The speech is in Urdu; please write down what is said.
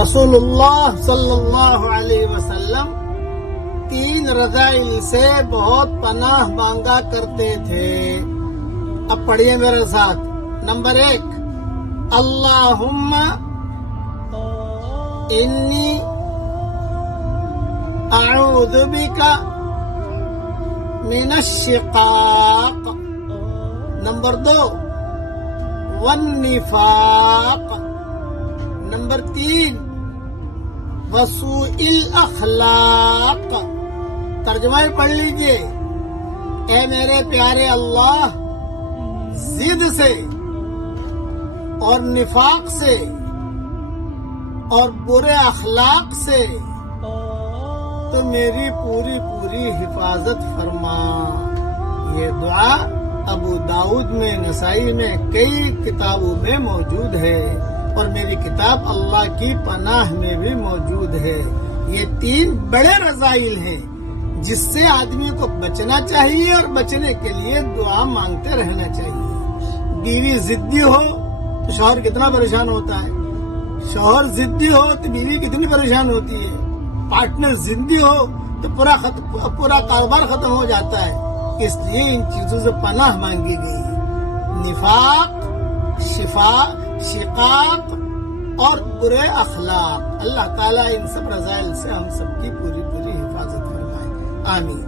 رسول اللہ صلی اللہ علیہ وسلم 3 رذائل سے بہت پناہ مانگا کرتے تھے. اب پڑھیے میرے ساتھ. نمبر 1، اللہم انی اعوذ بک من الشقاق. نمبر 2، والنفاق. نمبر 3، وسوء الاخلاق. ترجمہ پڑھ لیجئے. اے میرے پیارے اللہ، ضد سے اور نفاق سے اور برے اخلاق سے تو میری پوری حفاظت فرما. یہ دعا ابو داؤد میں، نسائی میں، کئی کتابوں میں موجود ہے اور میری کتاب اللہ کی پناہ میں بھی موجود ہے. یہ 3 بڑے رذائل ہیں جس سے آدمی کو بچنا چاہیے اور بچنے کے لیے دعا مانگتے رہنا چاہیے. بیوی ضدی ہو تو شوہر کتنا پریشان ہوتا ہے، شوہر ضدی ہو تو بیوی کتنی پریشان ہوتی ہے، پارٹنر ضدی ہو تو پورا کاروبار ختم ہو جاتا ہے. اس لیے ان چیزوں سے پناہ مانگی گئی. نفاق، شقاق اور برے اخلاق. اللہ تعالیٰ ان سب رذائل سے ہم سب کی پوری حفاظت فرمائے. آمین.